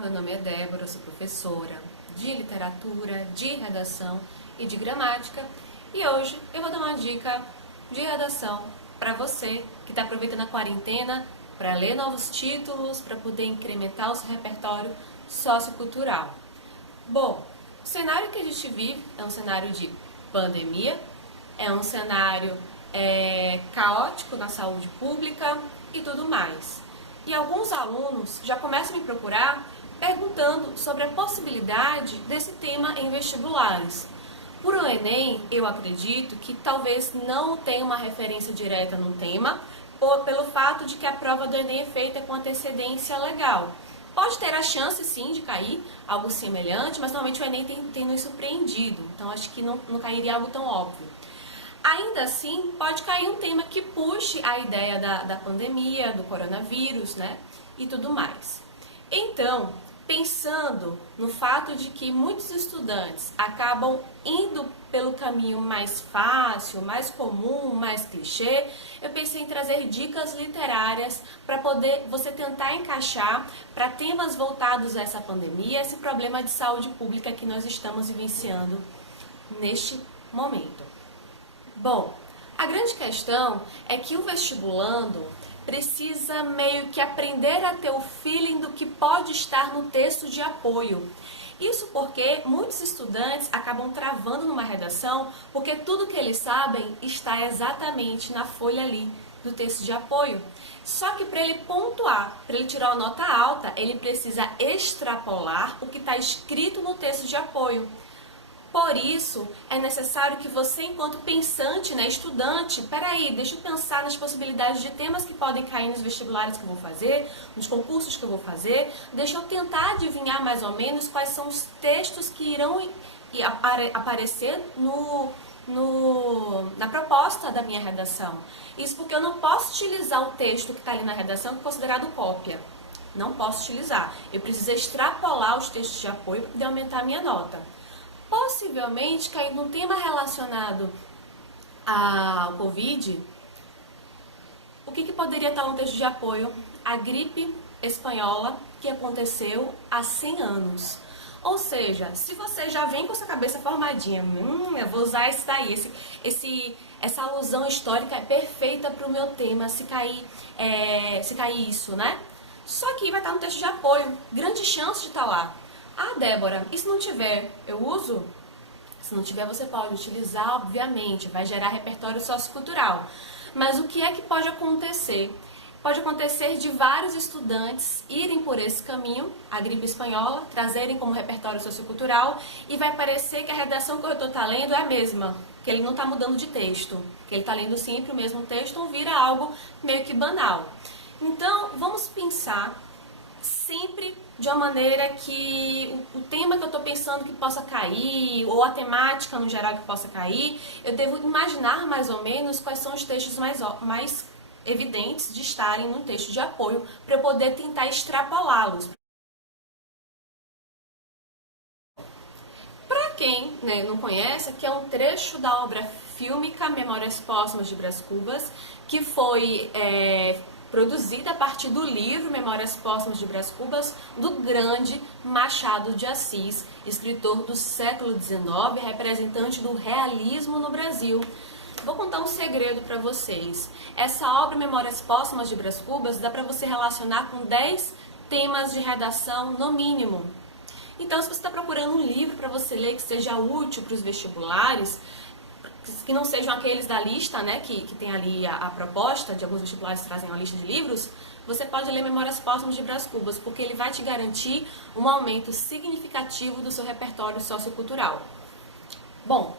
Meu nome é Débora, eu sou professora de literatura, de redação e de gramática e hoje eu vou dar uma dica de redação para você que está aproveitando a quarentena para ler novos títulos, para poder incrementar o seu repertório sociocultural. Bom, o cenário que a gente vive é um cenário de pandemia, é um cenário caótico na saúde pública e tudo mais. E alguns alunos já começam a me procurar perguntando sobre a possibilidade desse tema em vestibulares. Por o Enem, eu acredito que talvez não tenha uma referência direta no tema, pelo fato de que a prova do Enem é feita com antecedência legal. Pode ter a chance, sim, de cair algo semelhante, mas normalmente o Enem tem nos surpreendido, então acho que não cairia algo tão óbvio. Ainda assim, pode cair um tema que puxe a ideia da pandemia, do coronavírus, né? E tudo mais. Então, pensando no fato de que muitos estudantes acabam indo pelo caminho mais fácil, mais comum, mais clichê, eu pensei em trazer dicas literárias para poder você tentar encaixar para temas voltados a essa pandemia, esse problema de saúde pública que nós estamos vivenciando neste momento. Bom, a grande questão é que o vestibulando precisa meio que aprender a ter o feeling do que pode estar no texto de apoio. Isso porque muitos estudantes acabam travando numa redação porque tudo que eles sabem está exatamente na folha ali do texto de apoio. Só que para ele pontuar, para ele tirar uma nota alta, ele precisa extrapolar o que está escrito no texto de apoio. Por isso, é necessário que você, enquanto pensante, estudante, peraí, deixa eu pensar nas possibilidades de temas que podem cair nos vestibulares que eu vou fazer, nos concursos que eu vou fazer, deixa eu tentar adivinhar mais ou menos quais são os textos que irão aparecer na proposta da minha redação. Isso porque eu não posso utilizar o texto que está ali na redação que é considerado cópia. Não posso utilizar. Eu preciso extrapolar os textos de apoio para poder aumentar a minha nota. Possivelmente cair num tema relacionado ao Covid, o que poderia estar no texto de apoio? A gripe espanhola que aconteceu há 100 anos. Ou seja, se você já vem com essa cabeça formadinha, eu vou usar esse daí, essa alusão histórica é perfeita para o meu tema, se cair isso, né? Só que vai estar no texto de apoio, grande chance de estar lá. Ah, Débora, e se não tiver, eu uso? Se não tiver, você pode utilizar, obviamente, vai gerar repertório sociocultural. Mas o que é que pode acontecer? Pode acontecer de vários estudantes irem por esse caminho, a gripe espanhola, trazerem como repertório sociocultural, e vai parecer que a redação que o corretor está lendo é a mesma, que ele não está mudando de texto, que ele está lendo sempre o mesmo texto, então vira algo meio que banal. Então, vamos pensar sempre de uma maneira que o tema que eu estou pensando que possa cair, ou a temática no geral que possa cair, eu devo imaginar mais ou menos quais são os textos mais evidentes de estarem no texto de apoio, para eu poder tentar extrapolá-los. Para quem não conhece, aqui é um trecho da obra fílmica Memórias Póstumas de Brás Cubas, que foi produzida a partir do livro Memórias Póstumas de Brás Cubas, do grande Machado de Assis, escritor do século XIX, representante do realismo no Brasil. Vou contar um segredo para vocês. Essa obra Memórias Póstumas de Brás Cubas dá para você relacionar com 10 temas de redação no mínimo. Então, se você está procurando um livro para você ler que seja útil para os vestibulares, que não sejam aqueles da lista, que tem ali a proposta, de alguns vestibulares trazem uma lista de livros, você pode ler Memórias Póstumas de Brás Cubas, porque ele vai te garantir um aumento significativo do seu repertório sociocultural. Bom,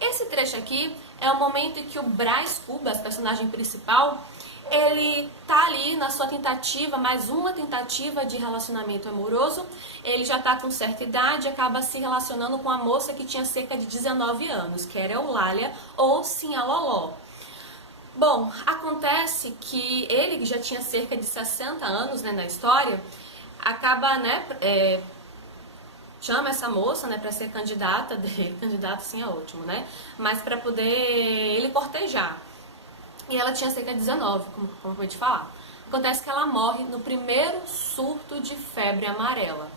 esse trecho aqui é o momento em que o Brás Cubas, personagem principal, ele tá ali na sua tentativa, mais uma tentativa de relacionamento amoroso. Ele já tá com certa idade e acaba se relacionando com a moça que tinha cerca de 19 anos, que era Eulália ou Sinha Loló. Bom, acontece que ele, que já tinha cerca de 60 anos na história, acaba, chama essa moça, para ser candidata dele. Candidato sim é ótimo, mas para poder ele cortejar. E ela tinha cerca de 19, como eu acabei de falar. Acontece que ela morre no primeiro surto de febre amarela.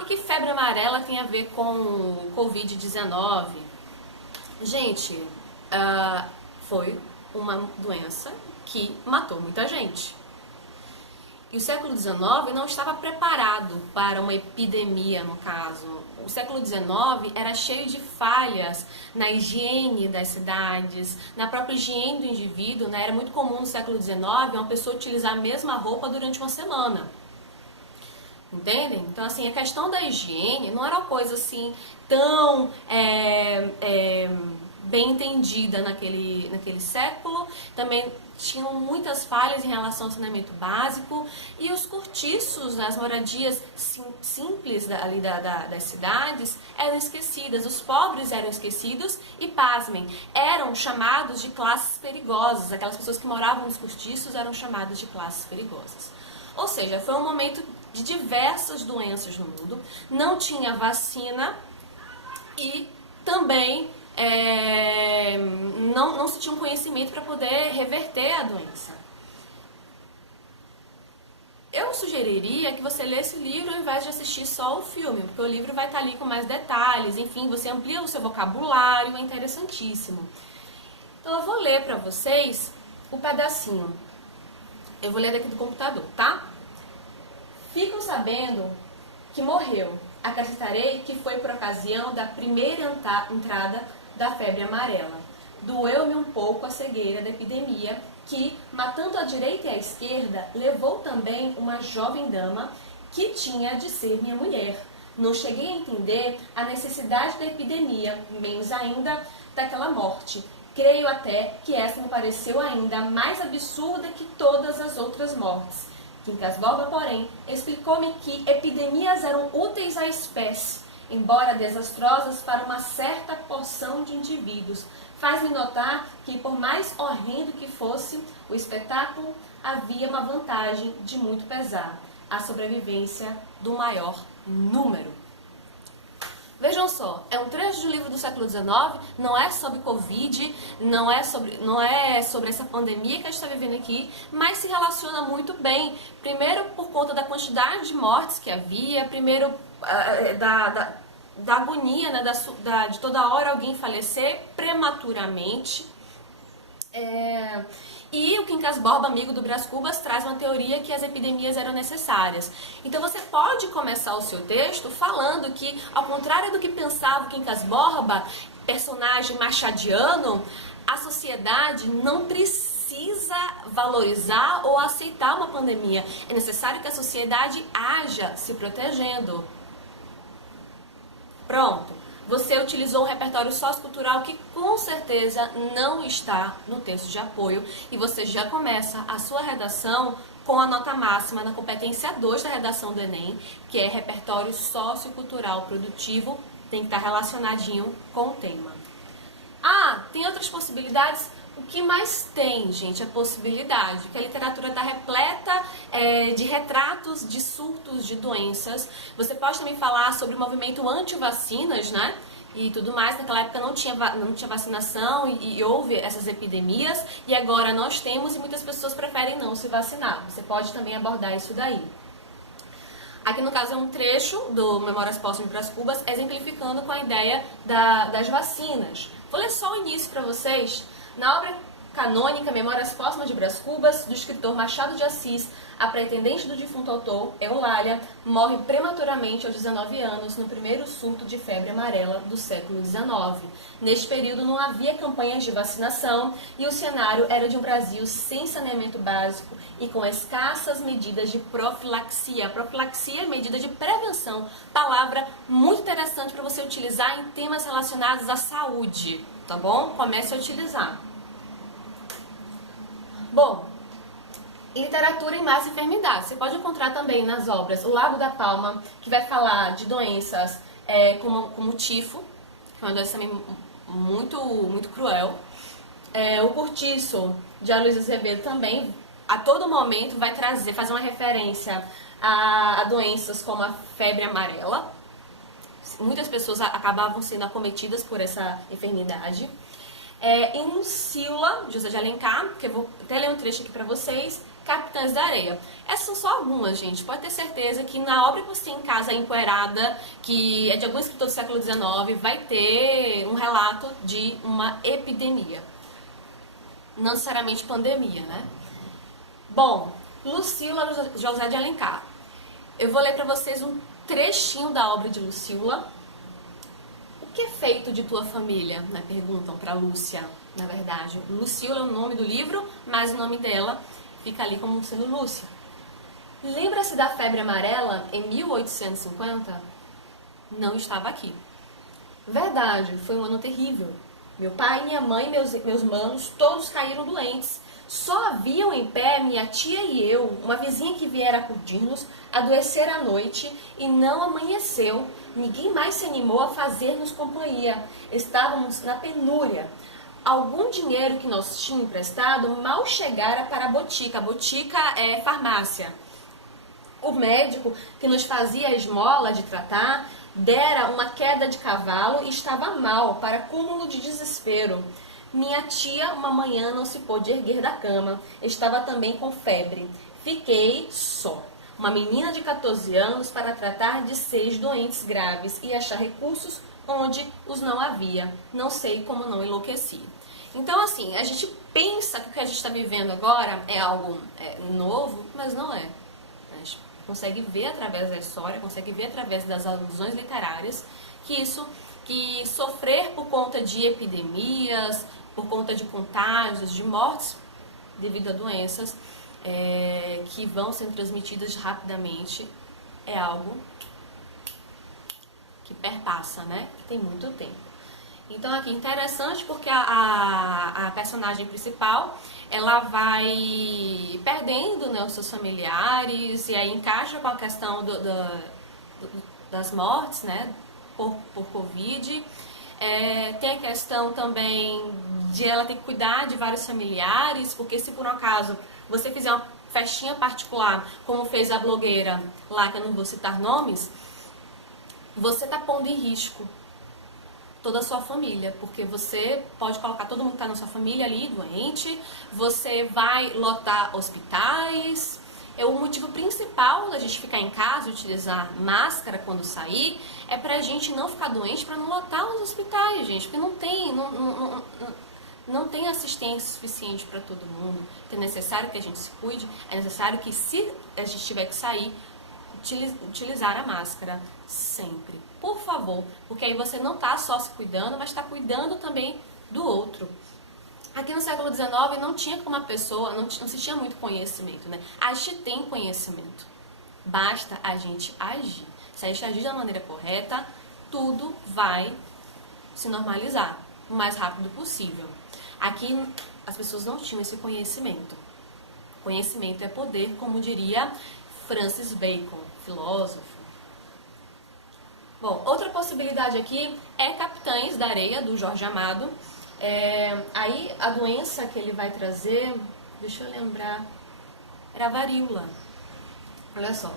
O que febre amarela tem a ver com o Covid-19? Gente, foi uma doença que matou muita gente. E o século XIX não estava preparado para uma epidemia, no caso. O século XIX era cheio de falhas na higiene das cidades, na própria higiene do indivíduo, né? Era muito comum no século XIX uma pessoa utilizar a mesma roupa durante uma semana. Entendem? Então, assim, a questão da higiene não era uma coisa assim tão bem entendida naquele século. Também tinham muitas falhas em relação ao saneamento básico, e os cortiços, as moradias simples ali das cidades eram esquecidas, os pobres eram esquecidos e, pasmem, eram chamados de classes perigosas. Aquelas pessoas que moravam nos cortiços eram chamadas de classes perigosas. Ou seja, foi um momento de diversas doenças no mundo, não tinha vacina e também não se tinha um conhecimento para poder reverter a doença. Eu sugeriria que você lesse o livro ao invés de assistir só o filme, porque o livro vai estar ali com mais detalhes, enfim, você amplia o seu vocabulário, é interessantíssimo. Então eu vou ler para vocês o pedacinho. Eu vou ler daqui do computador, tá? Ficam sabendo que morreu. Acrescentarei que foi por ocasião da primeira entrada da febre amarela. Doeu-me um pouco a cegueira da epidemia que, matando a direita e a esquerda, levou também uma jovem dama que tinha de ser minha mulher. Não cheguei a entender a necessidade da epidemia, menos ainda daquela morte. Creio até que essa me pareceu ainda mais absurda que todas as outras mortes. Quincas Borba, porém, explicou-me que epidemias eram úteis à espécie, embora desastrosas para uma certa porção de indivíduos. Faz-me notar que, por mais horrendo que fosse o espetáculo, havia uma vantagem de muito pesar: a sobrevivência do maior número. Vejam só, é um trecho de um livro do século XIX, não é sobre Covid, não é sobre essa pandemia que a gente está vivendo aqui, mas se relaciona muito bem. Primeiro, por conta da quantidade de mortes que havia, primeiro, da agonia, né, de toda hora alguém falecer prematuramente. E o Quincas Borba, amigo do Brás Cubas, traz uma teoria que as epidemias eram necessárias. Então você pode começar o seu texto falando que, ao contrário do que pensava o Quincas Borba, personagem machadiano, a sociedade não precisa valorizar ou aceitar uma pandemia. É necessário que a sociedade haja se protegendo. Pronto. Você utilizou um repertório sociocultural que com certeza não está no texto de apoio, e você já começa a sua redação com a nota máxima na competência 2 da redação do Enem, que é repertório sociocultural produtivo, tem que estar relacionadinho com o tema. Tem outras possibilidades? O que mais tem, gente, é possibilidade, que a literatura está repleta de retratos de surtos de doenças. Você pode também falar sobre o movimento anti-vacinas, né? E tudo mais. Naquela época não tinha vacinação e houve essas epidemias, e agora nós temos, e muitas pessoas preferem não se vacinar. Você pode também abordar isso daí. Aqui no caso é um trecho do Memórias Póstumas de Brás Cubas, exemplificando com a ideia das vacinas. Vou ler só o início para vocês. Na obra canônica Memórias Póstumas de Brás Cubas, do escritor Machado de Assis, a pretendente do defunto autor, Eulália, morre prematuramente aos 19 anos no primeiro surto de febre amarela do século XIX. Neste período não havia campanhas de vacinação e o cenário era de um Brasil sem saneamento básico e com escassas medidas de profilaxia. Profilaxia é medida de prevenção, palavra muito interessante para você utilizar em temas relacionados à saúde, tá bom? Comece a utilizar. Bom, literatura em más enfermidades. Você pode encontrar também nas obras O Lago da Palma, que vai falar de doenças como o tifo, que é uma doença também muito cruel. O Cortiço, de Aloysio Azevedo, também, a todo momento, vai fazer uma referência a doenças como a febre amarela. Muitas pessoas acabavam sendo acometidas por essa enfermidade. Em Sila, José de Alencar, que eu vou até ler um trecho aqui para vocês, Capitães da Areia. Essas são só algumas, gente. Pode ter certeza que na obra que você tem em casa, Empoeirada, que é de algum escritor do século XIX, vai ter um relato de uma epidemia. Não necessariamente pandemia, né? Bom, Lucíula José de Alencar. Eu vou ler para vocês um trechinho da obra de Lucíula. O que é feito de tua família? Né? Perguntam para Lúcia, na verdade. Lucíula é o nome do livro, mas o nome dela fica ali como sendo Lúcia. Lembra-se da febre amarela em 1850? Não estava aqui. Verdade, foi um ano terrível. Meu pai, minha mãe e meus manos, todos caíram doentes. Só haviam em pé minha tia e eu, uma vizinha que viera acudir-nos, adoecer à noite e não amanheceu. Ninguém mais se animou a fazer-nos companhia. Estávamos na penúria. Algum dinheiro que nós tínhamos emprestado mal chegara para a botica. A botica é farmácia. O médico que nos fazia a esmola de tratar dera uma queda de cavalo e estava mal, para cúmulo de desespero. Minha tia, uma manhã, não se pôde erguer da cama. Estava também com febre. Fiquei só. Uma menina de 14 anos para tratar de 6 doentes graves e achar recursos onde os não havia. Não sei como não enlouqueci. Então, assim, a gente pensa que o que a gente está vivendo agora é algo novo, mas não é. A gente consegue ver através da história, consegue ver através das alusões literárias que sofrer por conta de epidemias, por conta de contágios, de mortes devido a doenças que vão sendo transmitidas rapidamente, é algo que perpassa, né? Que tem muito tempo. Então aqui interessante porque a personagem principal, ela vai perdendo, né, os seus familiares e aí encaixa com a questão das mortes, né, por Covid. Tem a questão também de ela ter que cuidar de vários familiares, porque se por um acaso você fizer uma festinha particular, como fez a blogueira lá, que eu não vou citar nomes, você está pondo em risco toda a sua família, porque você pode colocar todo mundo que está na sua família ali doente, você vai lotar hospitais. O motivo principal da gente ficar em casa e utilizar máscara quando sair é pra gente não ficar doente, para não lotar os hospitais, gente, porque não tem assistência suficiente para todo mundo. É necessário que a gente se cuide, é necessário que, se a gente tiver que sair, utilizar a máscara sempre. Por favor, porque aí você não está só se cuidando, mas está cuidando também do outro. Aqui no século XIX não tinha como a pessoa, não se tinha muito conhecimento, né? A gente tem conhecimento, basta a gente agir. Se a gente agir da maneira correta, tudo vai se normalizar o mais rápido possível. Aqui as pessoas não tinham esse conhecimento. Conhecimento é poder, como diria Francis Bacon, filósofo. Bom, outra possibilidade aqui é Capitães da Areia, do Jorge Amado. Aí a doença que ele vai trazer, deixa eu lembrar, era a varíola. Olha só.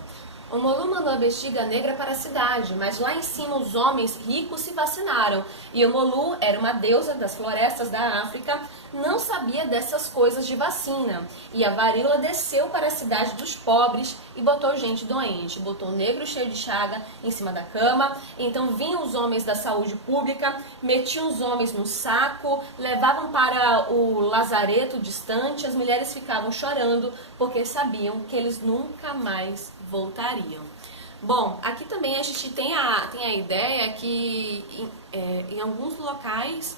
O Molu mandou a bexiga negra para a cidade, mas lá em cima os homens ricos se vacinaram. E o Molu era uma deusa das florestas da África, não sabia dessas coisas de vacina. E a varíola desceu para a cidade dos pobres e botou gente doente. Botou o negro cheio de chaga em cima da cama. Então vinham os homens da saúde pública, metiam os homens no saco, levavam para o lazareto distante. As mulheres ficavam chorando porque sabiam que eles nunca mais voltariam. Bom, aqui também a gente tem a ideia que em alguns locais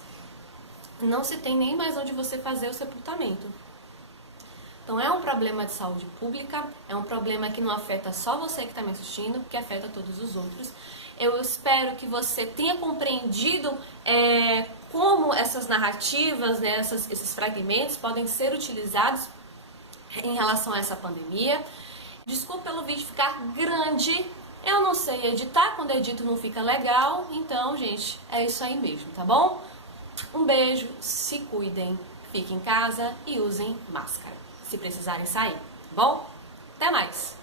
não se tem nem mais onde você fazer o sepultamento. Então é um problema de saúde pública, é um problema que não afeta só você que está me assistindo, que afeta todos os outros. Eu espero que você tenha compreendido como essas narrativas, né, esses fragmentos podem ser utilizados em relação a essa pandemia. Desculpa pelo vídeo ficar grande, eu não sei editar, quando edito não fica legal, então, gente, é isso aí mesmo, tá bom? Um beijo, se cuidem, fiquem em casa e usem máscara, se precisarem sair, tá bom? Até mais!